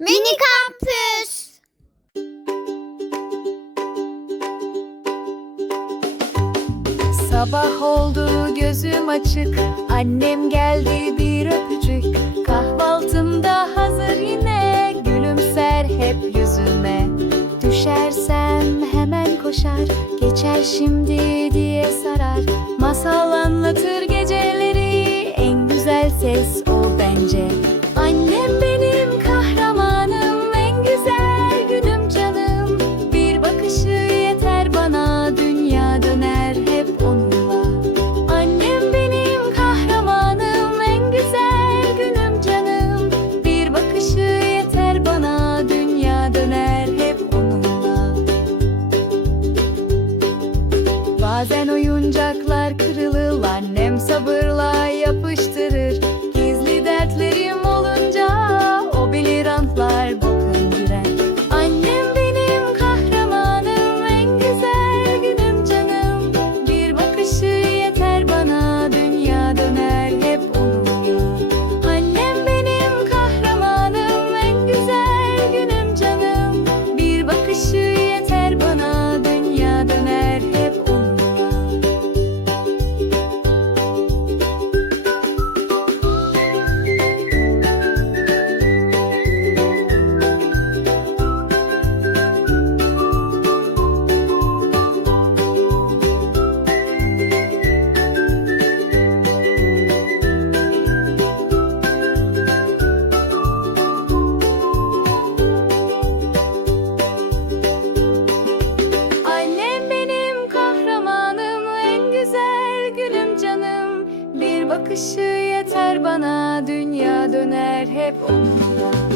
Mini Kampüs. Sabah oldu gözüm açık. Annem geldi bir öpücük. Kahvaltımda hazır yine. Gülümser hep yüzüme. Düşersem hemen koşar. Geçer şimdi diye sarar. Masal anlatır geceleri Bazen oyuncaklar kırılır annem sabırla yapıştı. Bakışı yeter bana. Dünya döner hep onunla.